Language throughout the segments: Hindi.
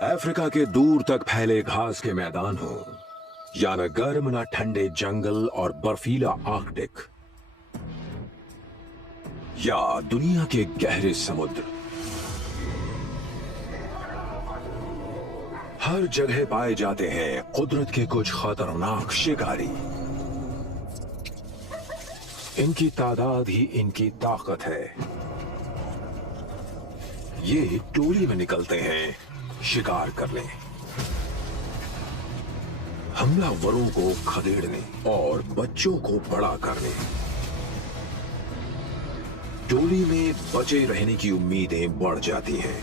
अफ्रीका के दूर तक फैले घास के मैदान हो या न गर्म न ठंडे जंगल और बर्फीला आर्कटिक, या दुनिया के गहरे समुद्र, हर जगह पाए जाते हैं कुदरत के कुछ खतरनाक शिकारी। इनकी तादाद ही इनकी ताकत है। ये टोली में निकलते हैं शिकार करने, हमलावरों को खदेड़ने और बच्चों को बड़ा करने। टोली में बचे रहने की उम्मीदें बढ़ जाती हैं।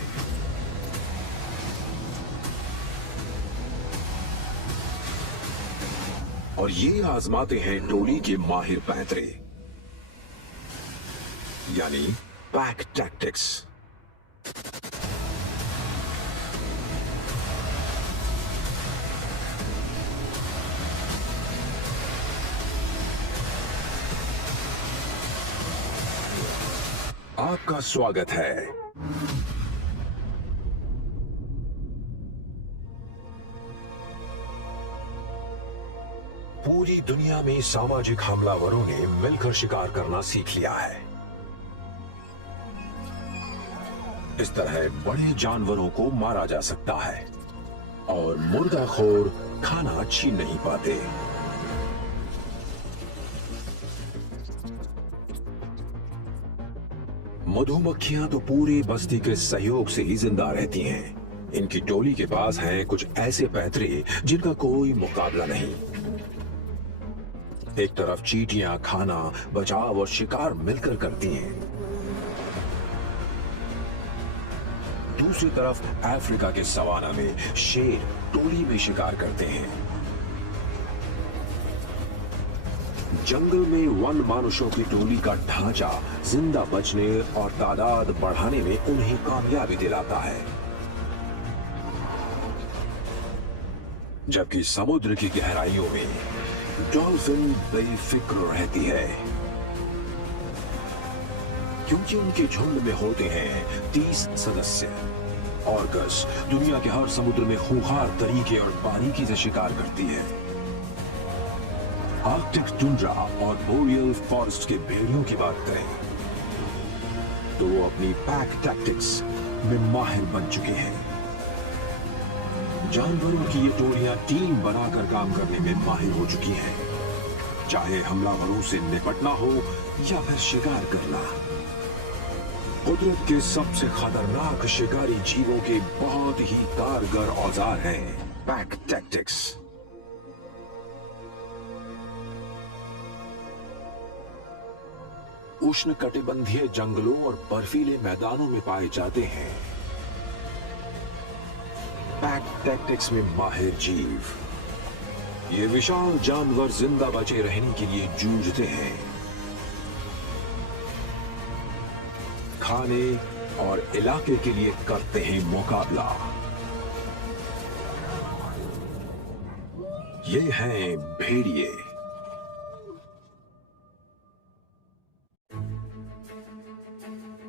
और ये आजमाते हैं टोली के माहिर पैंतरे, यानी पैक टैक्टिक्स। आपका स्वागत है। पूरी दुनिया में सामाजिक हमलावरों ने मिलकर शिकार करना सीख लिया है। इस तरह बड़े जानवरों को मारा जा सकता है और मुर्दाखोर खाना छीन नहीं पाते। मधुमक्खियां तो पूरी बस्ती के सहयोग से ही जिंदा रहती हैं। इनकी टोली के पास हैं कुछ ऐसे पैंतरे जिनका कोई मुकाबला नहीं। एक तरफ चींटियां खाना, बचाव और शिकार मिलकर करती हैं, दूसरी तरफ अफ्रीका के सवाना में शेर टोली में शिकार करते हैं। जंगल में वन मानुषों की टोली का ढांचा जिंदा बचने और तादाद बढ़ाने में उन्हें कामयाबी दिलाता है, जबकि समुद्र की गहराइयों में डॉल्फिन बेफिक्र रहती है, क्योंकि उनके झुंड में होते हैं 30 सदस्य। ऑर्कस दुनिया के हर समुद्र में खूंखार तरीके और बारीकी से शिकार करती है। आर्कटिक टुंड्रा और बोरियल फॉरेस्ट के भेड़ियों की बात करें तो वो अपनी पैक टैक्टिक्स में माहिर बन चुके हैं। जानवरों की ये टोलियां टीम बनाकर काम करने में माहिर हो चुकी हैं, चाहे हमलावरों से निपटना हो या फिर शिकार करना। कुदरत के सबसे खतरनाक शिकारी जीवों के बहुत ही कारगर औजार हैं पैक टैक्टिक्स। उष्णकटिबंधीय जंगलों और बर्फीले मैदानों में पाए जाते हैं पैक टैक्टिक्स में माहिर जीव। ये विशाल जानवर जिंदा बचे रहने के लिए जूझते हैं, खाने और इलाके के लिए करते हैं मुकाबला। ये हैं भेड़िए।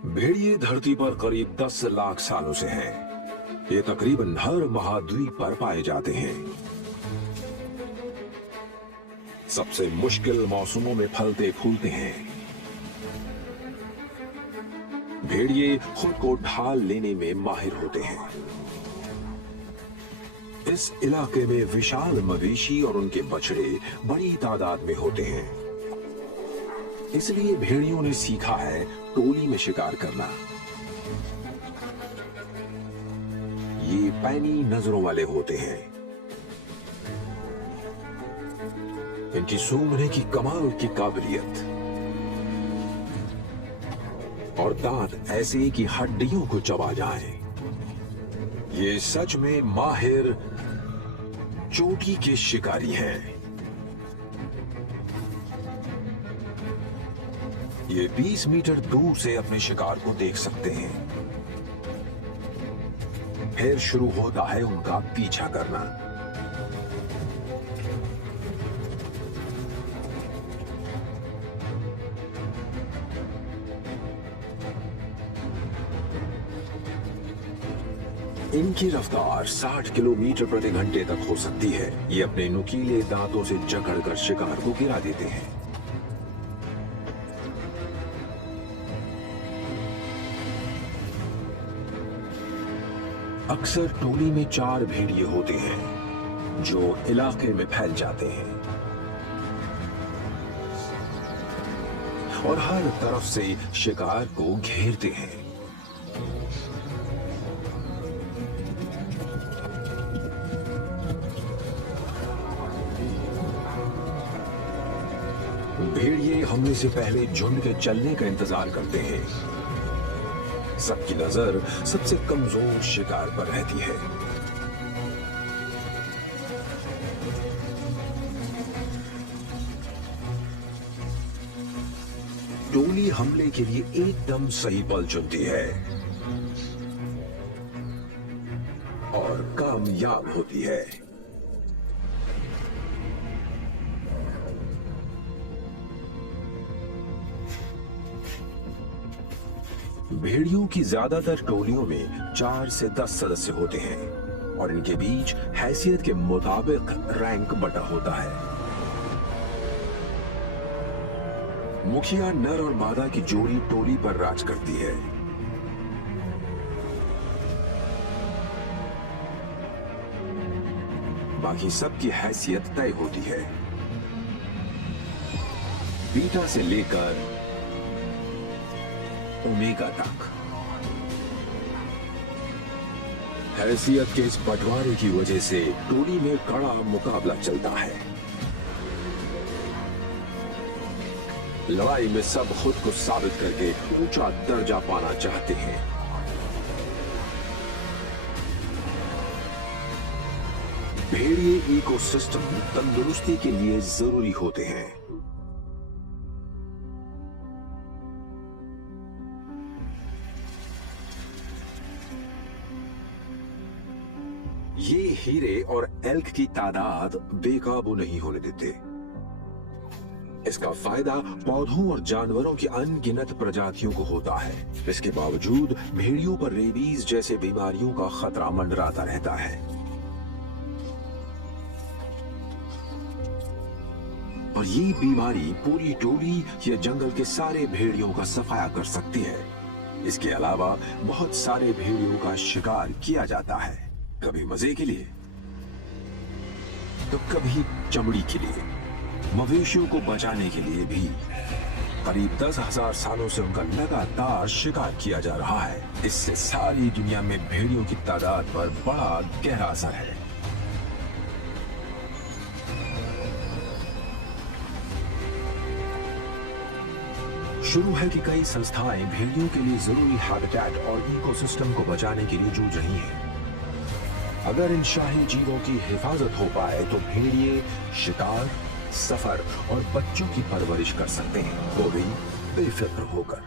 भेड़िए धरती पर करीब 10 लाख सालों से हैं। ये तकरीबन हर महाद्वीप पर पाए जाते हैं। सबसे मुश्किल मौसमों में फलते फूलते हैं। भेड़िए खुद को ढाल लेने में माहिर होते हैं। इस इलाके में विशाल मवेशी और उनके बछड़े बड़ी तादाद में होते हैं, इसलिए भेड़ियों ने सीखा है टोली में शिकार करना। ये पैनी नजरों वाले होते हैं। इनकी सूंघने की कमाल की काबिलियत और दांत ऐसे कि हड्डियों को चबा जाएं। ये सच में माहिर चोटी के शिकारी हैं। ये 20 मीटर दूर से अपने शिकार को देख सकते हैं। फिर शुरू होता है उनका पीछा करना। इनकी रफ्तार 60 किलोमीटर प्रति घंटे तक हो सकती है। ये अपने नुकीले दांतों से जकड़कर शिकार को गिरा देते हैं। अक्सर टोली में 4 भेड़िए होते हैं जो इलाके में फैल जाते हैं और हर तरफ से शिकार को घेरते हैं। भेड़िए हमले से पहले झुंड के चलने का इंतजार करते हैं। सबकी नजर सबसे कमजोर शिकार पर रहती है। टोली हमले के लिए एकदम सही पल चुनती है और कामयाब होती है। भेड़ियों की ज्यादातर टोलियों में 4 से 10 सदस्य होते हैं और इनके बीच हैसियत के मुताबिक रैंक बटा होता है। मुखिया नर और मादा की जोड़ी टोली पर राज करती है। बाकी सबकी हैसियत तय होती है। बीटा से लेकर ओमेगा तक। हैसियत के इस बंटवारे की वजह से टोली में कड़ा मुकाबला चलता है। लड़ाई में सब खुद को साबित करके ऊंचा दर्जा पाना चाहते हैं। भेड़िए इकोसिस्टम तंदुरुस्ती के लिए जरूरी होते हैं। ये हीरे और एल्क की तादाद बेकाबू नहीं होने देते। इसका फायदा पौधों और जानवरों की अनगिनत प्रजातियों को होता है। इसके बावजूद भेड़ियों पर रेबीज जैसे बीमारियों का खतरा मंडराता रहता है। और ये बीमारी पूरी टोली या जंगल के सारे भेड़ियों का सफाया कर सकती है। इसके अलावा बहुत सारे भेड़ियों का शिकार किया जाता है, कभी मजे के लिए तो कभी चमड़ी के लिए। मवेशियों को बचाने के लिए भी। करीब 10,000 सालों से उनका लगातार शिकार किया जा रहा है। इससे सारी दुनिया में भेड़ियों की तादाद पर बड़ा गहरा असर है। शुरू है कि कई संस्थाएं भेड़ियों के लिए जरूरी हैबिटेट और इकोसिस्टम को बचाने के लिए जूझ रही हैं। अगर इन शाही जीवों की हिफाजत हो पाए तो भेड़िए शिकार, सफर और बच्चों की परवरिश कर सकते हैं, वो भी बेफिक्र होकर।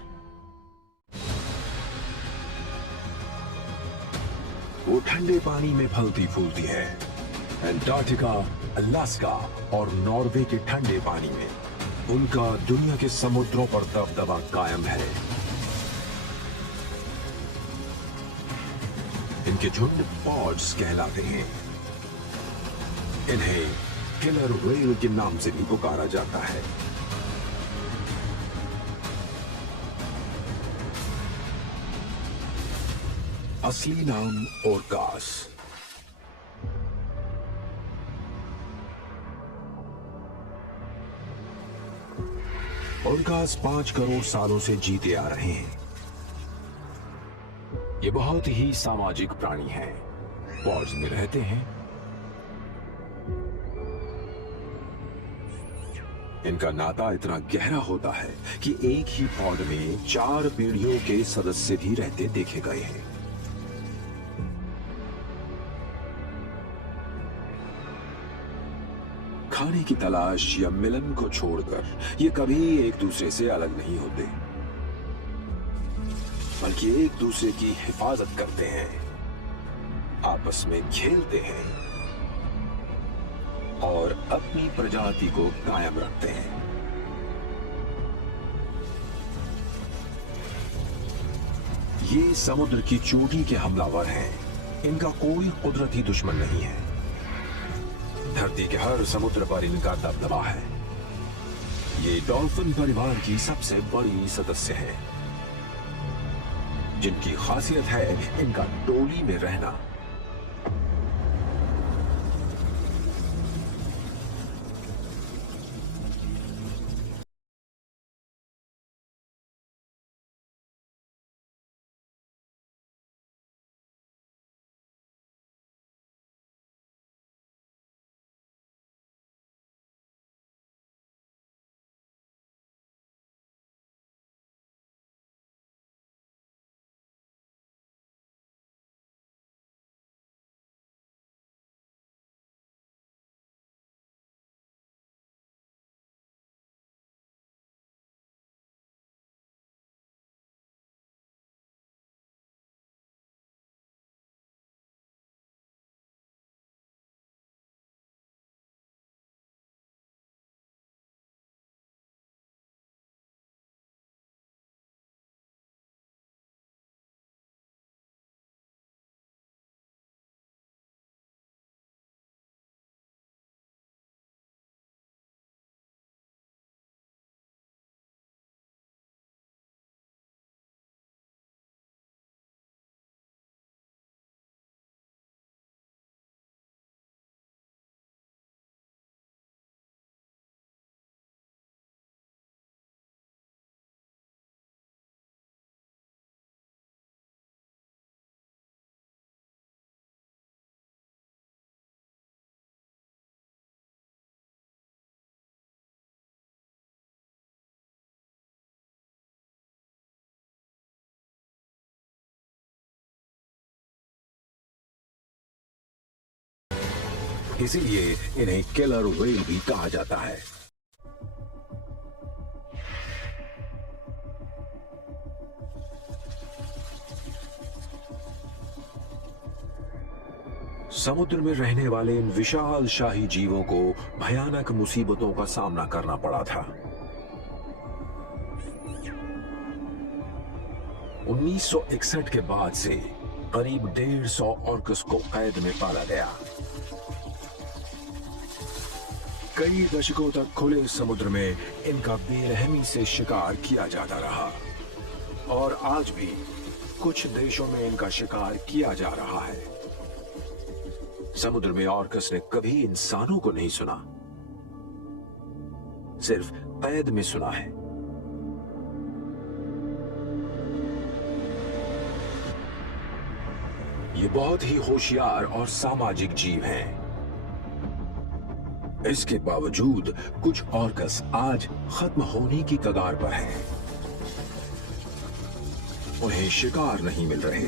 वो ठंडे पानी में फलती फूलती है। अंटार्कटिका, अलास्का और नॉर्वे के ठंडे पानी में उनका दुनिया के समुद्रों पर दबदबा कायम है। इनके झुंड पॉड्स कहलाते हैं। इन्हें किलर व्हेल के नाम से भी पुकारा जाता है। असली नाम ओर्कास। ओर्कास 5 करोड़ सालों से जीते आ रहे हैं। ये बहुत ही सामाजिक प्राणी हैं। पॉड्स में रहते हैं। इनका नाता इतना गहरा होता है कि एक ही पॉड में 4 पीढ़ियों के सदस्य भी रहते देखे गए हैं। खाने की तलाश या मिलन को छोड़कर ये कभी एक दूसरे से अलग नहीं होते, बल्कि एक दूसरे की हिफाजत करते हैं, आपस में खेलते हैं और अपनी प्रजाति को कायम रखते हैं। ये समुद्र की चोटी के हमलावर हैं। इनका कोई कुदरती दुश्मन नहीं है। धरती के हर समुद्र पर इनका दबदबा है। ये डॉल्फिन परिवार की सबसे बड़ी सदस्य है, जिनकी खासियत है इनका टोली में रहना। इसीलिए इन्हें किलर व्हेल भी कहा जाता है। समुद्र में रहने वाले इन विशाल शाही जीवों को भयानक मुसीबतों का सामना करना पड़ा था। 1961 के बाद से करीब 150 ऑर्कस को कैद में पाला गया। कई दशकों तक खुले समुद्र में इनका बेरहमी से शिकार किया जाता रहा और आज भी कुछ देशों में इनका शिकार किया जा रहा है। समुद्र में ऑर्कस ने कभी इंसानों को नहीं सुना, सिर्फ कैद में सुना है। ये बहुत ही होशियार और सामाजिक जीव हैं। इसके बावजूद कुछ ऑर्कस आज खत्म होने की कगार पर हैं। उन्हें शिकार नहीं मिल रहे।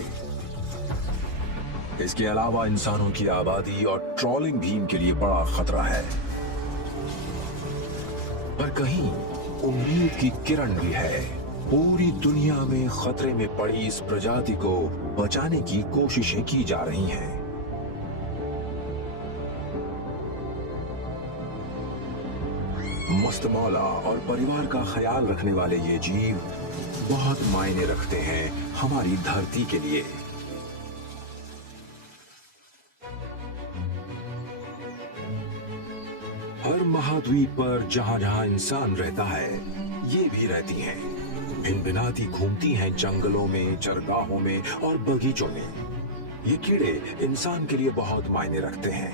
इसके अलावा इंसानों की आबादी और ट्रॉलिंग भी इनके लिए बड़ा खतरा है। पर कहीं उम्मीद की किरण भी है। पूरी दुनिया में खतरे में पड़ी इस प्रजाति को बचाने की कोशिशें की जा रही हैं। मस्तमौला और परिवार का ख्याल रखने वाले ये जीव बहुत मायने रखते हैं हमारी धरती के लिए। हर महाद्वीप पर जहां जहां इंसान रहता है, ये भी रहती हैं। भिनभिनाती घूमती हैं जंगलों में, चरगाहों में और बगीचों में। ये कीड़े इंसान के लिए बहुत मायने रखते हैं।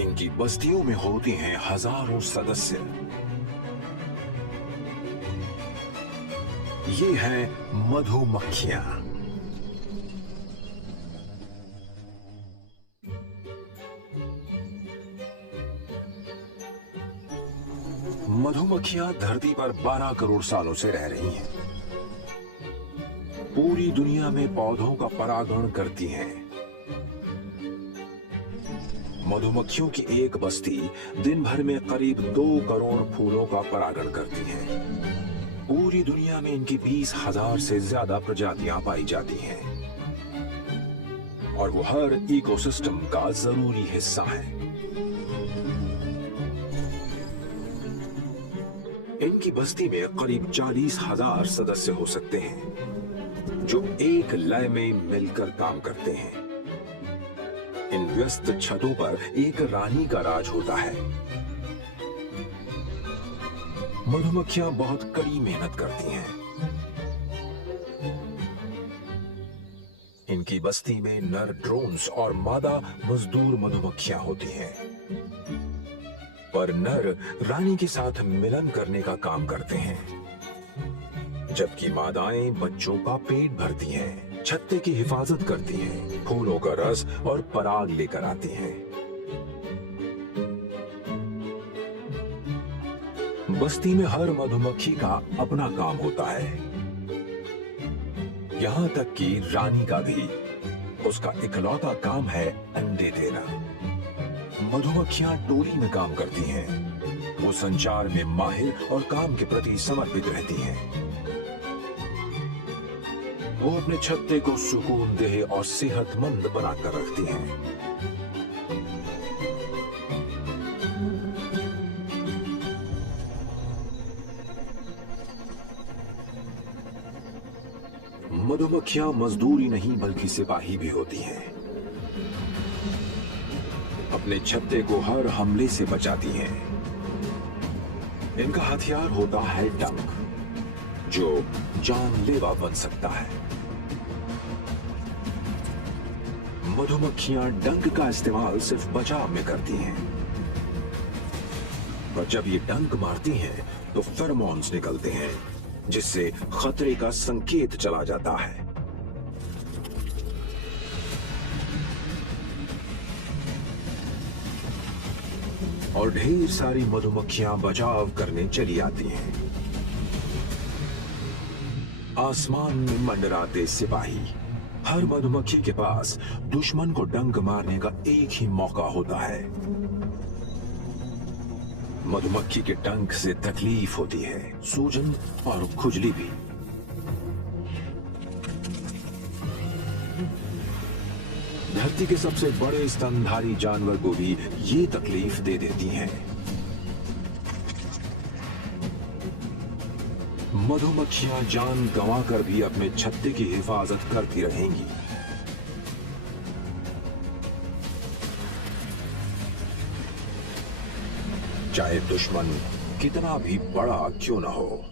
इनकी बस्तियों में होती हैं हजारों सदस्य। ये हैं मधुमक्खियां। मधुमक्खियां धरती पर 12 करोड़ सालों से रह रही हैं। पूरी दुनिया में पौधों का परागण करती हैं। मधुमक्खियों की एक बस्ती दिन भर में करीब 2 करोड़ फूलों का परागण करती है। पूरी दुनिया में इनकी 20,000 से ज्यादा प्रजातियां पाई जाती हैं और वो हर इकोसिस्टम का जरूरी हिस्सा है। इनकी बस्ती में करीब 40,000 सदस्य हो सकते हैं, जो एक लय में मिलकर काम करते हैं। इन व्यस्त छतों पर एक रानी का राज होता है। मधुमक्खियां बहुत कड़ी मेहनत करती हैं। इनकी बस्ती में नर ड्रोन्स और मादा मजदूर मधुमक्खियां होती हैं, पर नर रानी के साथ मिलन करने का काम करते हैं, जबकि मादाएं बच्चों का पेट भरती हैं, छत्ते की हिफाजत करती हैं, फूलों का रस और पराग लेकर आती हैं। बस्ती में हर मधुमक्खी का अपना काम होता है, यहां तक कि रानी का भी। उसका इकलौता काम है अंडे देना। मधुमक्खियां टोली में काम करती हैं। वो संचार में माहिर और काम के प्रति समर्पित रहती हैं। वो अपने छत्ते को सुकूनदेह और सेहतमंद बनाकर रखती हैं। मधुमक्खियां मजदूर ही नहीं बल्कि सिपाही भी होती हैं। अपने छत्ते को हर हमले से बचाती हैं। इनका हथियार होता है डंक, जो जानलेवा बन सकता है। मधुमक्खियां डंक का इस्तेमाल सिर्फ बचाव में करती हैं, पर जब ये डंक मारती हैं तो फेरोमोन्स निकलते हैं, जिससे खतरे का संकेत चला जाता है। और ढेर सारी मधुमक्खियां बचाव करने चली आती हैं। आसमान में मंडराते सिपाही। हर मधुमक्खी के पास दुश्मन को डंक मारने का एक ही मौका होता है। मधुमक्खी के डंक से तकलीफ होती है, सूजन और खुजली भी। धरती के सबसे बड़े स्तनधारी जानवर को भी ये तकलीफ दे देती हैं। मधुमक्खियां जान गंवाकर भी अपने छत्ते की हिफाजत करती रहेंगी। चाहे दुश्मन कितना भी बड़ा क्यों न हो।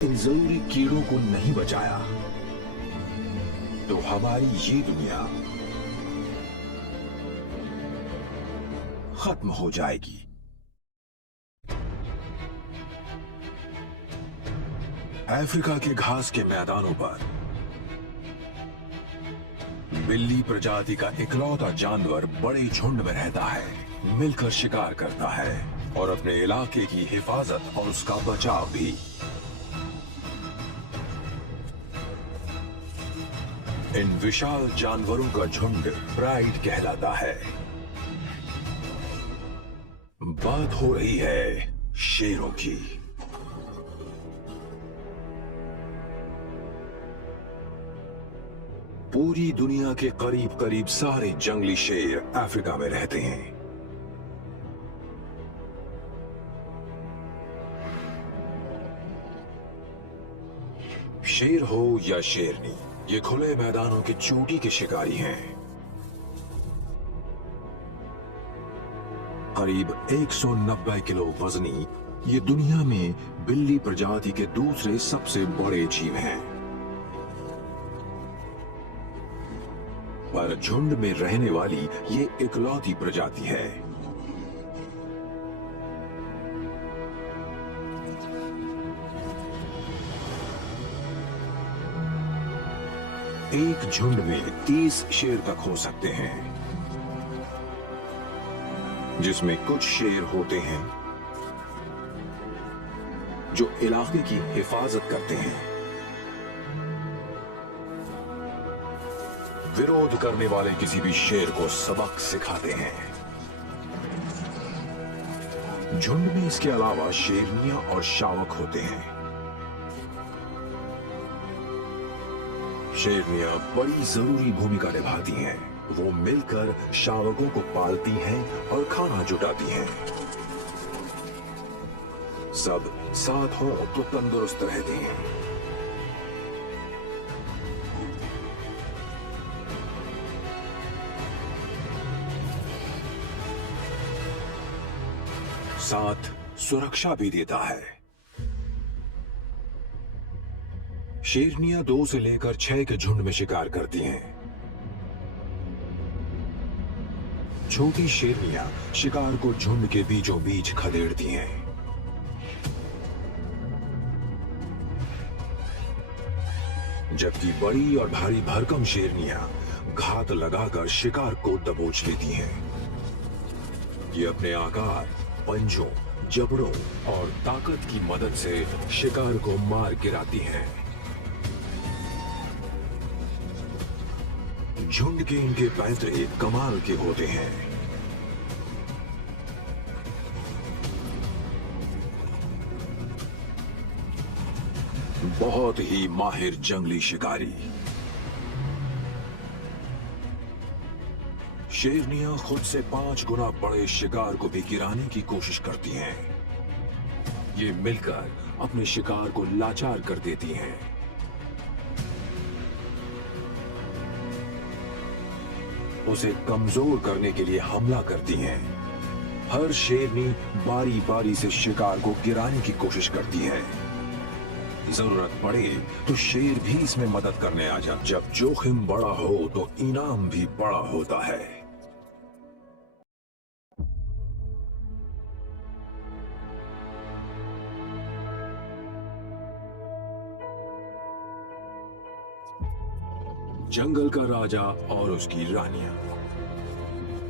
इन जरूरी कीड़ों को नहीं बचाया तो हमारी ये दुनिया खत्म हो जाएगी। अफ्रीका के घास के मैदानों पर बिल्ली प्रजाति का इकलौता जानवर बड़े झुंड में रहता है, मिलकर शिकार करता है और अपने इलाके की हिफाजत और उसका बचाव भी। इन विशाल जानवरों का झुंड प्राइड कहलाता है। बात हो रही है शेरों की। पूरी दुनिया के करीब करीब सारे जंगली शेर अफ्रीका में रहते हैं। शेर हो या शेरनी, ये खुले मैदानों की चोटी के शिकारी हैं। करीब 190 किलो वजनी ये दुनिया में बिल्ली प्रजाति के दूसरे सबसे बड़े जीव हैं। पर झुंड में रहने वाली ये इकलौती प्रजाति है। एक झुंड में 30 शेर तक हो सकते हैं, जिसमें कुछ शेर होते हैं जो इलाके की हिफाजत करते हैं, विरोध करने वाले किसी भी शेर को सबक सिखाते हैं। झुंड में इसके अलावा शेरनियां और शावक होते हैं। शेरनियां बड़ी जरूरी भूमिका निभाती हैं। वो मिलकर शावकों को पालती हैं और खाना जुटाती हैं। सब साथ हो तो तंदुरुस्त रहते हैं। साथ सुरक्षा भी देता है। शेरनियां 2 से लेकर 6 के झुंड में शिकार करती हैं। छोटी शेरनियां शिकार को झुंड के बीचों बीच खदेड़ती हैं। जबकि बड़ी और भारी भरकम शेरनियां घात लगाकर शिकार को दबोच लेती हैं। ये अपने आकार, पंजों, जबड़ों और ताकत की मदद से शिकार को मार गिराती हैं। झुंड के इनके पैंतरे कमाल के होते हैं। बहुत ही माहिर जंगली शिकारी। शेरनियां खुद से 5 गुना बड़े शिकार को भी गिराने की कोशिश करती हैं। ये मिलकर अपने शिकार को लाचार कर देती हैं। उसे कमजोर करने के लिए हमला करती हैं। हर शेरनी बारी बारी से शिकार को गिराने की कोशिश करती है। जरूरत पड़े तो शेर भी इसमें मदद करने आ जाता। जब जोखिम बड़ा हो तो इनाम भी बड़ा होता है। जंगल का राजा और उसकी रानियां।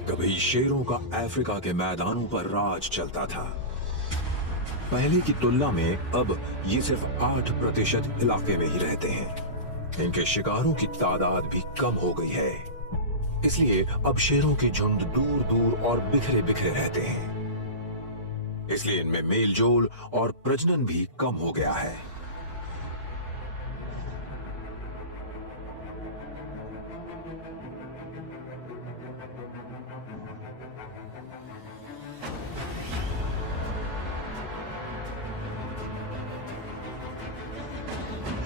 कभी शेरों का अफ्रीका के मैदानों पर राज चलता था। पहले की तुलना में अब ये सिर्फ 8% इलाके में ही रहते हैं। इनके शिकारों की तादाद भी कम हो गई है। इसलिए अब शेरों के झुंड दूर दूर और बिखरे बिखरे रहते हैं। इसलिए इनमें मेलजोल और प्रजनन भी कम हो गया है।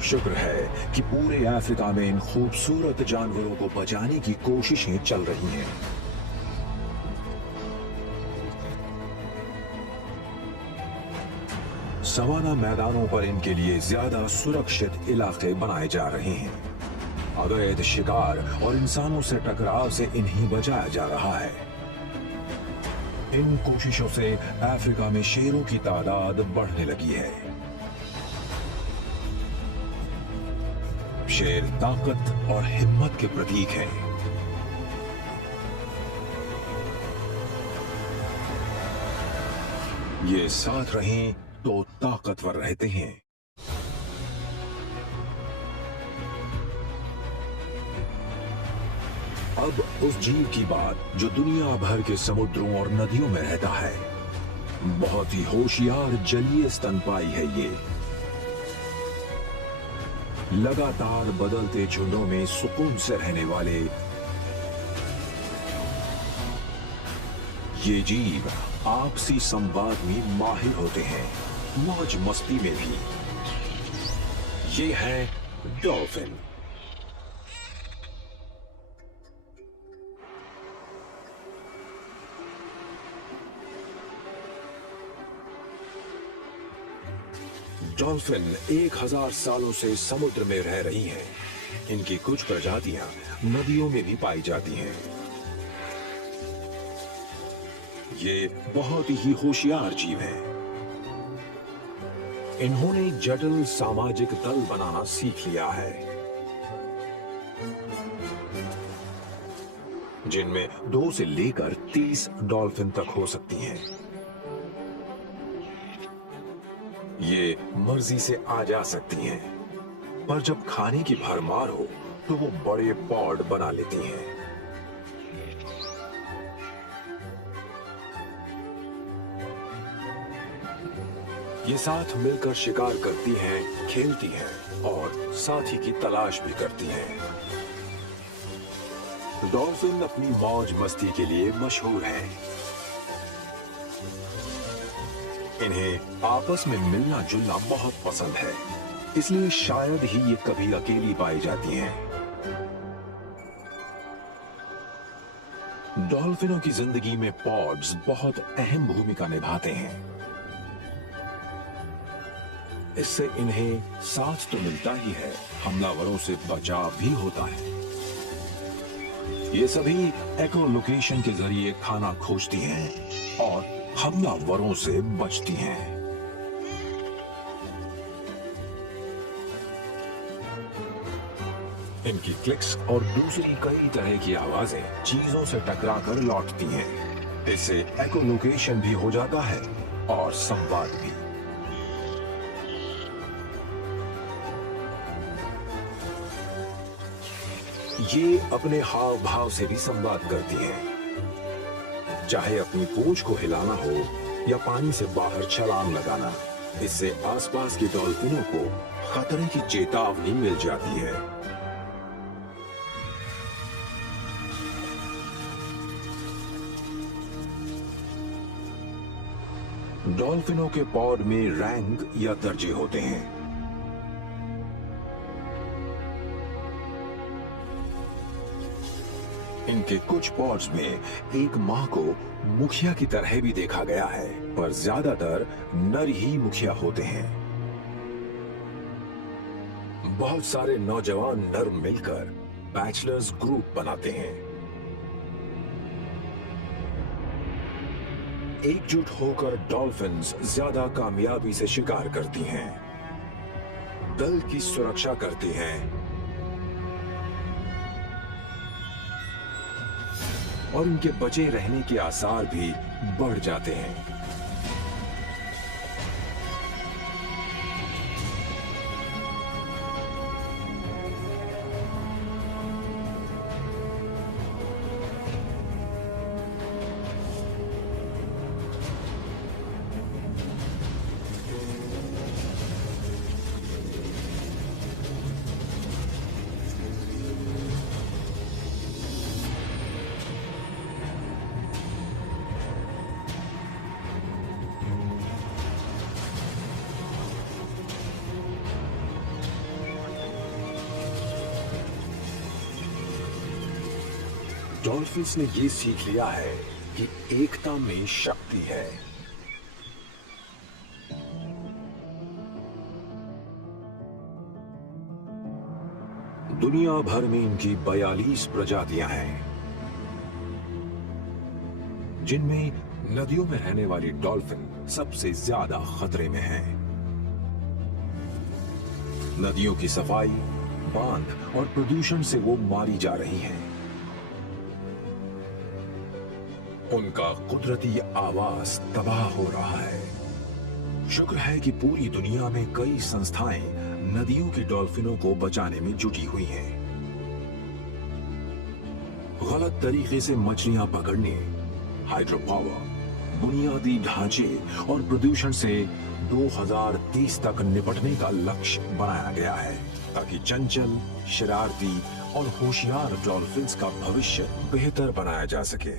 शुक्र है कि पूरे अफ्रीका में इन खूबसूरत जानवरों को बचाने की कोशिशें चल रही हैं। सवाना मैदानों पर इनके लिए ज्यादा सुरक्षित इलाके बनाए जा रहे हैं। अवैध शिकार और इंसानों से टकराव से इन्हें बचाया जा रहा है। इन कोशिशों से अफ्रीका में शेरों की तादाद बढ़ने लगी है। शेर ताकत और हिम्मत के प्रतीक हैं। ये साथ रहें तो ताकतवर रहते हैं। अब उस जीव की बात जो दुनिया भर के समुद्रों और नदियों में रहता है। बहुत ही होशियार जलीय स्तनपायी है ये। लगातार बदलते झुंडों में सुकून से रहने वाले ये जीव आपसी संवाद में माहिर होते हैं, मौज मस्ती में भी। ये है डॉल्फिन। डॉल्फिन 1000 सालों से समुद्र में रह रही हैं। इनकी कुछ प्रजातियां नदियों में भी पाई जाती हैं। ये बहुत ही होशियार जीव हैं। इन्होंने जटिल सामाजिक दल बनाना सीख लिया है, जिनमें 2 से लेकर 30 डॉल्फिन तक हो सकती हैं। ये मर्जी से आ जा सकती हैं, पर जब खाने की भरमार हो तो वो बड़े पॉड बना लेती हैं। ये साथ मिलकर शिकार करती हैं, खेलती हैं और साथी की तलाश भी करती हैं। डॉल्फिन अपनी मौज मस्ती के लिए मशहूर हैं। इन्हें आपस में मिलना जुलना बहुत पसंद है, इसलिए शायद ही ये कभी अकेली पाई जाती हैं। डॉल्फिनों की जिंदगी में पॉड्स बहुत अहम भूमिका निभाते हैं। इससे इन्हें साथ तो मिलता ही है, हमलावरों से बचाव भी होता है। ये सभी एकोलोकेशन के जरिए खाना खोजती हैं और हमलावरों से बचती हैं। इनकी क्लिक्स और दूसरी कई तरह की आवाजें चीजों से टकराकर लौटती हैं। इससे एकोलोकेशन भी हो जाता है और संवाद भी। ये अपने हाव भाव से भी संवाद करती हैं, चाहे अपनी पूंछ को हिलाना हो या पानी से बाहर छलांग लगाना। इससे आसपास के डॉल्फिनों को खतरे की चेतावनी मिल जाती है। डॉल्फिनों के पॉड में रैंक या दर्जे होते हैं। इनके कुछ पॉड्स में एक मां को मुखिया की तरह भी देखा गया है, पर ज्यादातर नर ही मुखिया होते हैं। बहुत सारे नौजवान नर मिलकर बैचलर्स ग्रुप बनाते हैं। एकजुट होकर डॉल्फिन्स ज्यादा कामयाबी से शिकार करती हैं, दल की सुरक्षा करती हैं और उनके बचे रहने के आसार भी बढ़ जाते हैं। डॉल्फिन्स ने ये सीख लिया है कि एकता में शक्ति है। दुनिया भर में इनकी 42 प्रजातियां हैं, जिनमें नदियों में रहने वाली डॉल्फिन सबसे ज्यादा खतरे में है। नदियों की सफाई, बांध और प्रदूषण से वो मारी जा रही हैं। उनका कुदरती आवास तबाह हो रहा है। शुक्र है कि पूरी दुनिया में कई संस्थाएं नदियों की डॉल्फिनों को बचाने में जुटी हुई हैं। गलत तरीके से मछलियां पकड़ने, हाइड्रो पावर, बुनियादी ढांचे और प्रदूषण से 2030 तक निपटने का लक्ष्य बनाया गया है, ताकि चंचल, शरारती और होशियार डॉल्फिन्स का भविष्य बेहतर बनाया जा सके।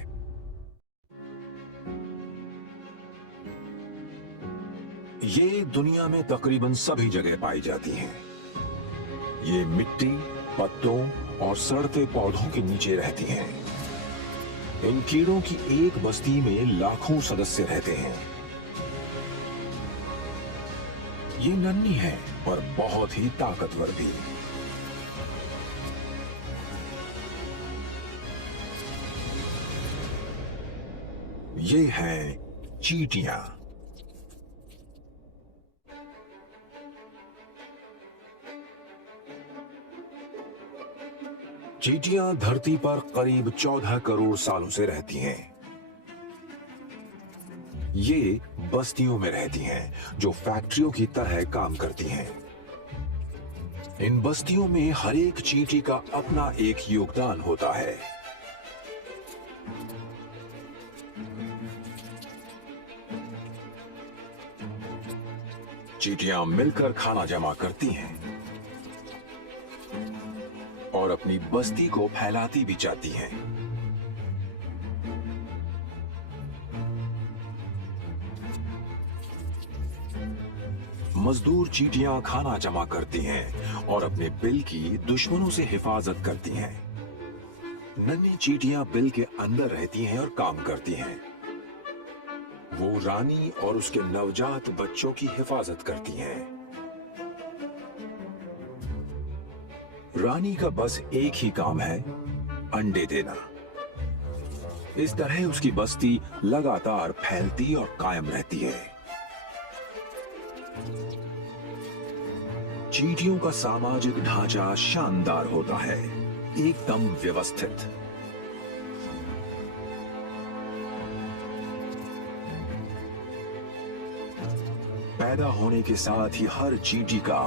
ये दुनिया में तकरीबन सभी जगह पाई जाती हैं। ये मिट्टी, पत्तों और सड़ते पौधों के नीचे रहती हैं। इन कीड़ों की एक बस्ती में लाखों सदस्य रहते हैं। ये नन्ही है पर बहुत ही ताकतवर भी। ये हैं चींटियां। चींटियां धरती पर करीब 14 करोड़ सालों से रहती हैं। ये बस्तियों में रहती हैं, जो फैक्ट्रियों की तरह काम करती हैं। इन बस्तियों में हर एक चींटी का अपना एक योगदान होता है। चींटियां मिलकर खाना जमा करती हैं और अपनी बस्ती को फैलाती भी जाती हैं। मजदूर चींटियां खाना जमा करती हैं और अपने बिल की दुश्मनों से हिफाजत करती हैं। नन्ही चींटियां बिल के अंदर रहती हैं और काम करती हैं। वो रानी और उसके नवजात बच्चों की हिफाजत करती हैं। रानी का बस एक ही काम है, अंडे देना। इस तरह उसकी बस्ती लगातार फैलती और कायम रहती है। चींटियों का सामाजिक ढांचा शानदार होता है, एकदम व्यवस्थित। पैदा होने के साथ ही हर चींटी का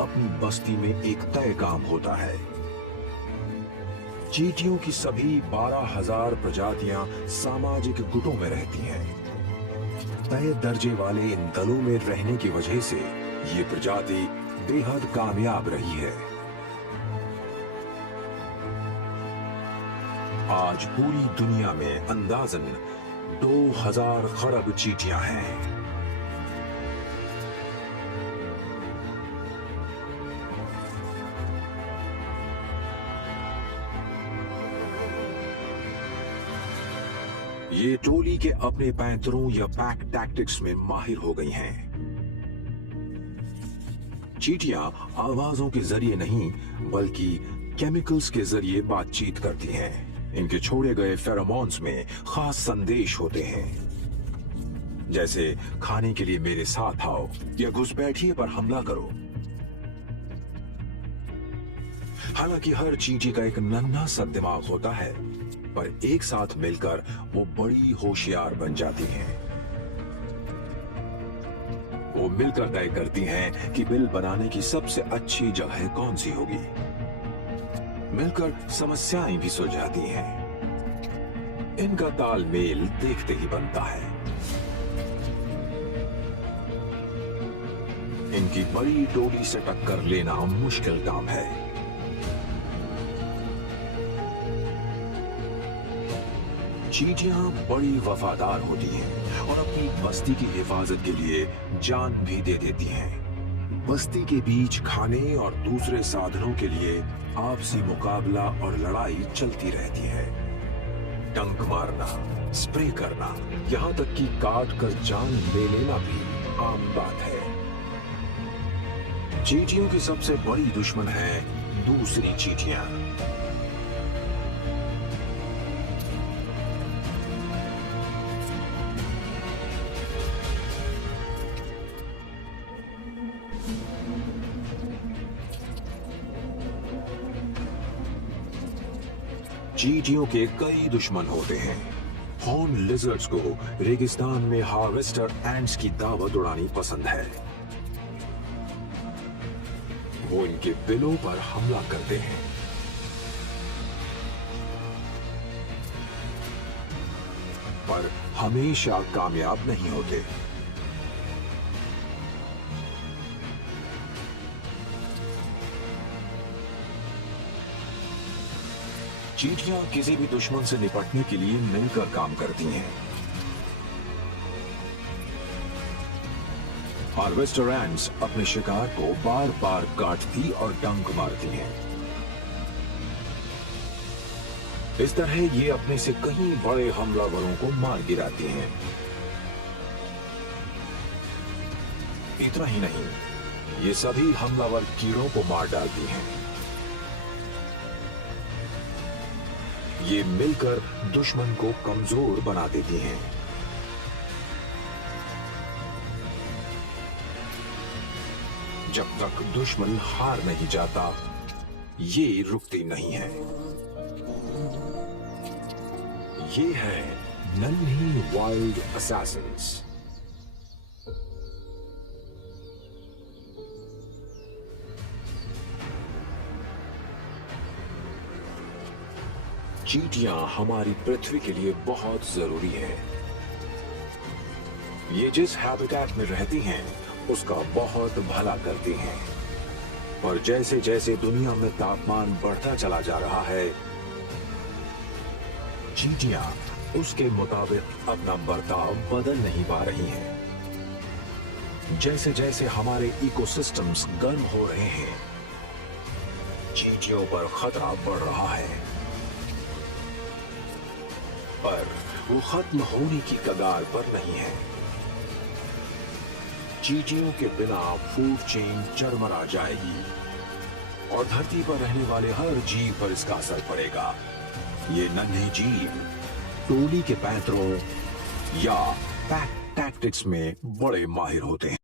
अपनी बस्ती में एक तय काम होता है। चींटियों की सभी 12,000 प्रजातियां सामाजिक गुटों में रहती हैं। तय दर्जे वाले इन दलों में रहने की वजह से ये प्रजाति बेहद कामयाब रही है। आज पूरी दुनिया में अंदाजन 2000 खरब चींटियां हैं। ये टोली के अपने पैंतरों या पैक टैक्टिक्स में माहिर हो गई हैं। चींटियां आवाजों के जरिए नहीं, बल्कि केमिकल्स के जरिए बातचीत करती हैं। इनके छोड़े गए फेरोमोन्स में खास संदेश होते हैं, जैसे खाने के लिए मेरे साथ आओ या घुसपैठिए पर हमला करो। हालांकि हर चींटी का एक नन्हा सा दिमाग होता है, पर एक साथ मिलकर वो बड़ी होशियार बन जाती हैं। वो मिलकर तय करती हैं कि बिल बनाने की सबसे अच्छी जगह कौन सी होगी। मिलकर समस्याएं भी सुलझाती हैं। इनका तालमेल देखते ही बनता है। इनकी बड़ी टोली से टक्कर लेना मुश्किल काम है। चींटियां बड़ी वफादार होती हैं और अपनी बस्ती की हिफाजत के लिए जान भी दे देती हैं। बस्ती के बीच खाने और दूसरे साधनों के लिए आपसी मुकाबला और लड़ाई चलती रहती है। डंक मारना, स्प्रे करना, यहाँ तक कि काट कर जान ले लेना भी आम बात है। चींटियों की सबसे बड़ी दुश्मन है दूसरी चींटियां। चींटियों के कई दुश्मन होते हैं। हॉर्न लिजर्ड्स को रेगिस्तान में हार्वेस्टर एंट्स की दावत उड़ानी पसंद है। वो इनके बिलों पर हमला करते हैं। पर हमेशा कामयाब नहीं होते। चींटियां किसी भी दुश्मन से निपटने के लिए मिलकर काम करती हैं। हार्वेस्टर एंट्स अपने शिकार को बार बार काटती और डंक मारती हैं। इस तरह ये अपने से कहीं बड़े हमलावरों को मार गिराती हैं। इतना ही नहीं, ये सभी हमलावर कीड़ों को मार डालती हैं। ये मिलकर दुश्मन को कमजोर बना देती हैं। जब तक दुश्मन हार नहीं जाता, ये रुकती नहीं है। ये है नन्ही वाइल्ड असैसिन्स। चींटियां हमारी पृथ्वी के लिए बहुत जरूरी हैं। ये जिस हैबिटेट में रहती हैं, उसका बहुत भला करती हैं। और जैसे जैसे दुनिया में तापमान बढ़ता चला जा रहा है, चींटियां उसके मुताबिक अपना बर्ताव बदल नहीं पा रही हैं। जैसे जैसे हमारे इकोसिस्टम्स गर्म हो रहे हैं, चींटियों पर खतरा बढ़ रहा है। पर वो खत्म होने की कगार पर नहीं है। चींटियों के बिना फूड चेन चरमरा जाएगी और धरती पर रहने वाले हर जीव पर इसका असर पड़ेगा। ये नन्हे जीव टोली के पैंतरों या पैक टैक्टिक्स में बड़े माहिर होते हैं।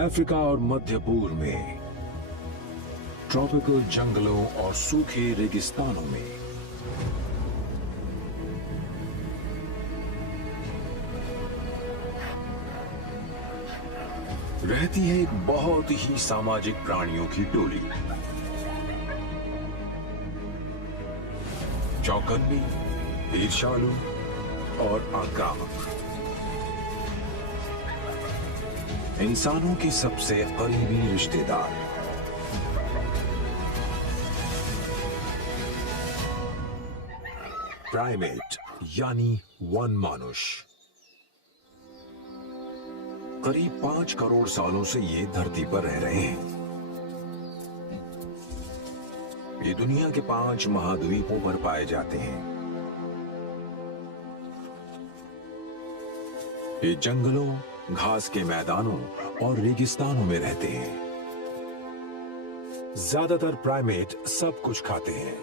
अफ्रीका और मध्य पूर्व में ट्रॉपिकल जंगलों और सूखे रेगिस्तानों में रहती है एक बहुत ही सामाजिक प्राणियों की टोली। चौकन्नी, ईर्ष्यालु और आक्रामक। इंसानों के सबसे करीबी रिश्तेदार। प्राइमेट यानी वन मानुष। करीब 5 करोड़ सालों से ये धरती पर रह रहे हैं। ये दुनिया के 5 महाद्वीपों पर पाए जाते हैं। ये जंगलों, घास के मैदानों और रेगिस्तानों में रहते हैं। ज्यादातर प्राइमेट सब कुछ खाते हैं,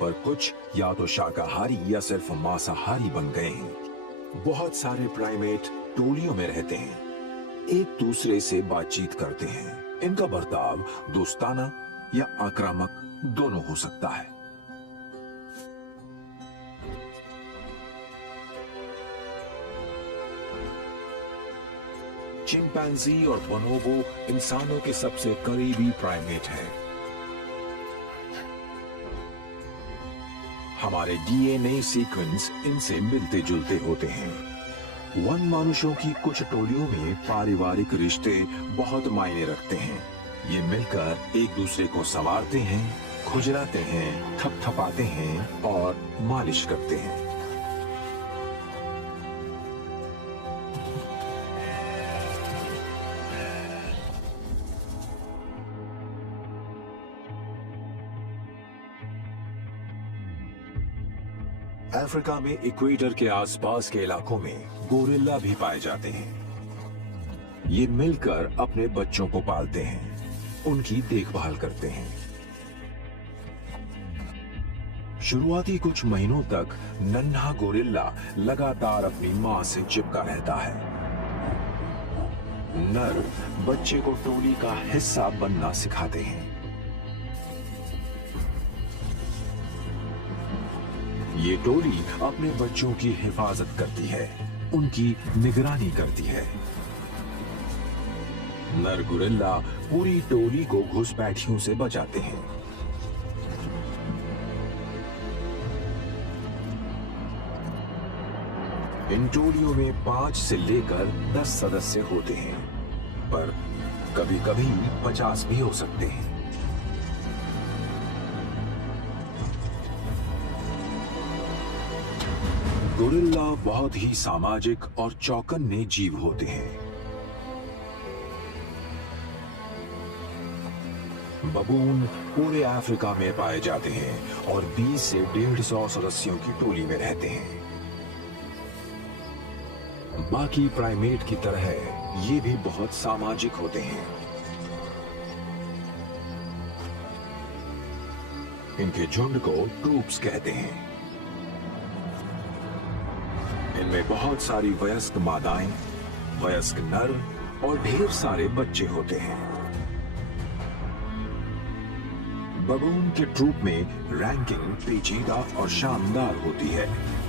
पर कुछ या तो शाकाहारी या सिर्फ मांसाहारी बन गए हैं। बहुत सारे प्राइमेट टोलियों में रहते हैं, एक दूसरे से बातचीत करते हैं। इनका बर्ताव दोस्ताना या आक्रामक दोनों हो सकता है। चिंपैंजी और बोनोबो इंसानों के सबसे करीबी प्राइमेट हैं। हमारे डीएनए सीक्वेंस इनसे मिलते जुलते होते हैं। वन मानुषों की कुछ टोलियों में पारिवारिक रिश्ते बहुत मायने रखते हैं। ये मिलकर एक दूसरे को संवारते हैं, खुजलाते हैं, थपथपाते हैं और मालिश करते हैं। अफ्रीका में इक्वेटर के आसपास के इलाकों में गोरिल्ला भी पाए जाते हैं। ये मिलकर अपने बच्चों को पालते हैं, उनकी देखभाल करते हैं। शुरुआती कुछ महीनों तक नन्हा गोरिल्ला लगातार अपनी मां से चिपका रहता है। नर बच्चे को टोली का हिस्सा बनना सिखाते हैं। ये टोली अपने बच्चों की हिफाजत करती है, उनकी निगरानी करती है। नर गोरिल्ला पूरी टोली को घुसपैठियों से बचाते हैं। इन टोलियों में 5 से लेकर 10 सदस्य होते हैं, पर कभी-कभी 50 भी हो सकते हैं। गोरिल्ला बहुत ही सामाजिक और चौकन्ने जीव होते हैं। बबून पूरे अफ्रीका में पाए जाते हैं और 20 से 150 सदस्यों की टोली में रहते हैं। बाकी प्राइमेट की तरह ये भी बहुत सामाजिक होते हैं। इनके झुंड को ट्रूप्स कहते हैं। इनमें बहुत सारी वयस्क मादाएं, वयस्क नर और ढेर सारे बच्चे होते हैं। बबून के ट्रूप में रैंकिंग पेचीदा और शानदार होती है।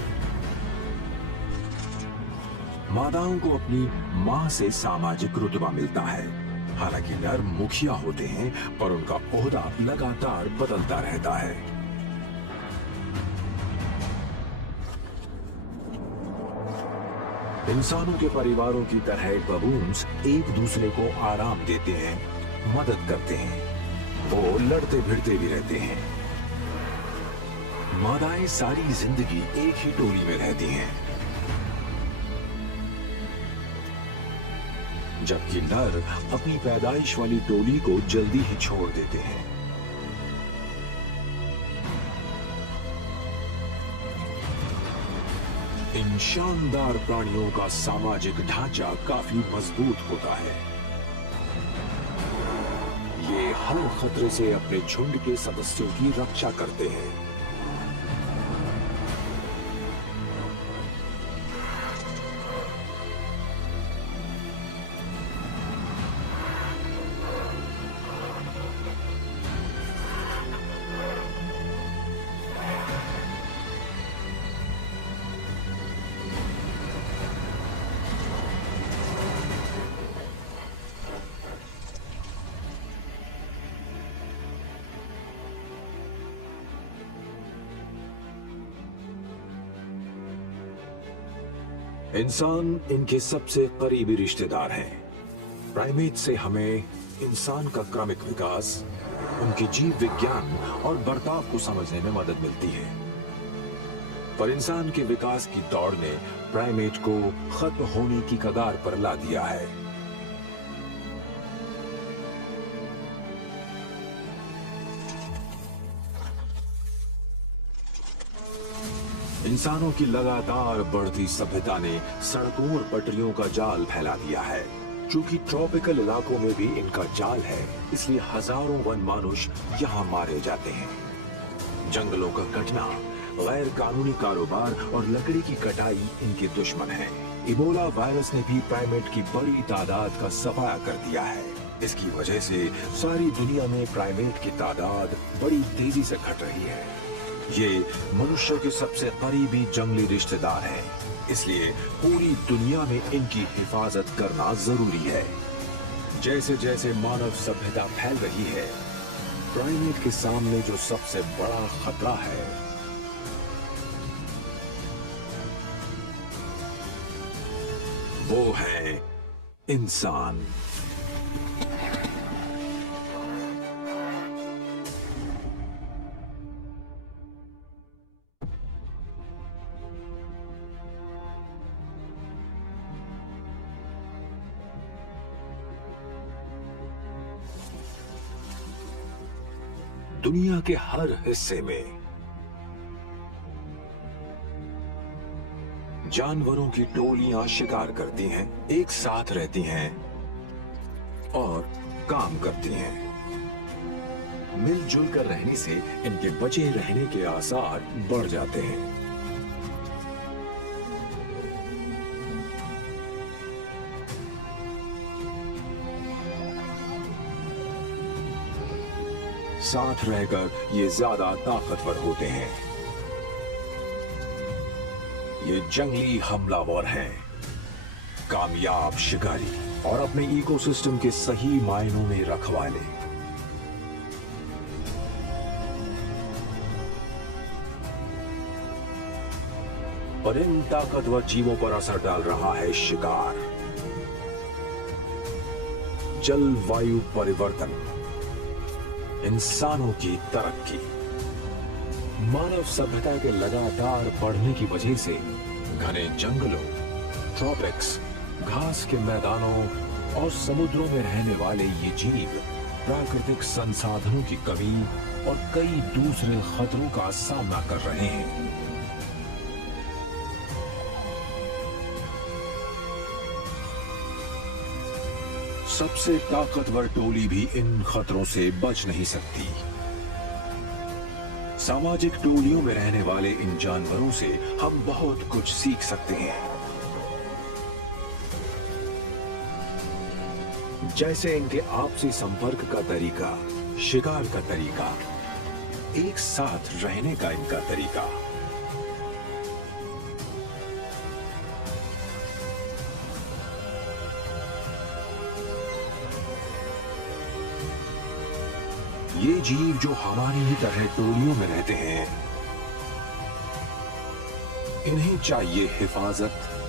मादाओं को अपनी मां से सामाजिक रुतबा मिलता है। हालांकि नर मुखिया होते हैं, पर उनका ओहदा लगातार बदलता रहता है। इंसानों के परिवारों की तरह बबून्स एक दूसरे को आराम देते हैं, मदद करते हैं। वो लड़ते भिड़ते भी रहते हैं। मादाएं सारी जिंदगी एक ही टोली में रहती हैं, जबकि नर अपनी पैदाइश वाली टोली को जल्दी ही छोड़ देते हैं। इन शानदार प्राणियों का सामाजिक ढांचा काफी मजबूत होता है। ये हर खतरे से अपने झुंड के सदस्यों की रक्षा करते हैं। इंसान इनके सबसे करीबी रिश्तेदार हैं। प्राइमेट से हमें इंसान का क्रमिक विकास, उनकी जीव विज्ञान और बर्ताव को समझने में मदद मिलती है। पर इंसान के विकास की दौड़ ने प्राइमेट को खत्म होने की कगार पर ला दिया है। इंसानों की लगातार बढ़ती सभ्यता ने सड़कों और पटरियों का जाल फैला दिया है। चूंकि ट्रॉपिकल इलाकों में भी इनका जाल है, इसलिए हजारों वन मानुष यहाँ मारे जाते हैं। जंगलों का कटना, गैर कानूनी कारोबार और लकड़ी की कटाई इनके दुश्मन हैं। इबोला वायरस ने भी प्राइमेट की बड़ी तादाद का सफाया कर दिया है। इसकी वजह से सारी दुनिया में प्राइमेट की तादाद बड़ी तेजी से घट रही है। ये मनुष्य के सबसे करीबी जंगली रिश्तेदार हैं, इसलिए पूरी दुनिया में इनकी हिफाजत करना जरूरी है। जैसे जैसे मानव सभ्यता फैल रही है, प्राइमेट के सामने जो सबसे बड़ा खतरा है वो है इंसान। दुनिया के हर हिस्से में जानवरों की टोलियां शिकार करती हैं, एक साथ रहती हैं और काम करती हैं। मिलजुल कर रहने से इनके बचे रहने के आसार बढ़ जाते हैं। साथ रहकर ये ज्यादा ताकतवर होते हैं। ये जंगली हमलावर हैं, कामयाब शिकारी। और अपने इकोसिस्टम के सही मायनों में रखवाले। और इन ताकतवर जीवों पर असर डाल रहा है शिकार, जलवायु परिवर्तन, इंसानों की तरक्की। मानव सभ्यता के लगातार बढ़ने की वजह से घने जंगलों, ट्रॉपिक्स, घास के मैदानों और समुद्रों में रहने वाले ये जीव प्राकृतिक संसाधनों की कमी और कई दूसरे खतरों का सामना कर रहे हैं। सबसे ताकतवर टोली भी इन खतरों से बच नहीं सकती। सामाजिक टोलियों में रहने वाले इन जानवरों से हम बहुत कुछ सीख सकते हैं, जैसे इनके आपसी संपर्क का तरीका, शिकार का तरीका, एक साथ रहने का इनका तरीका। ये जीव जो हमारी ही तरह टोलियों में रहते हैं, इन्हें चाहिए हिफाजत,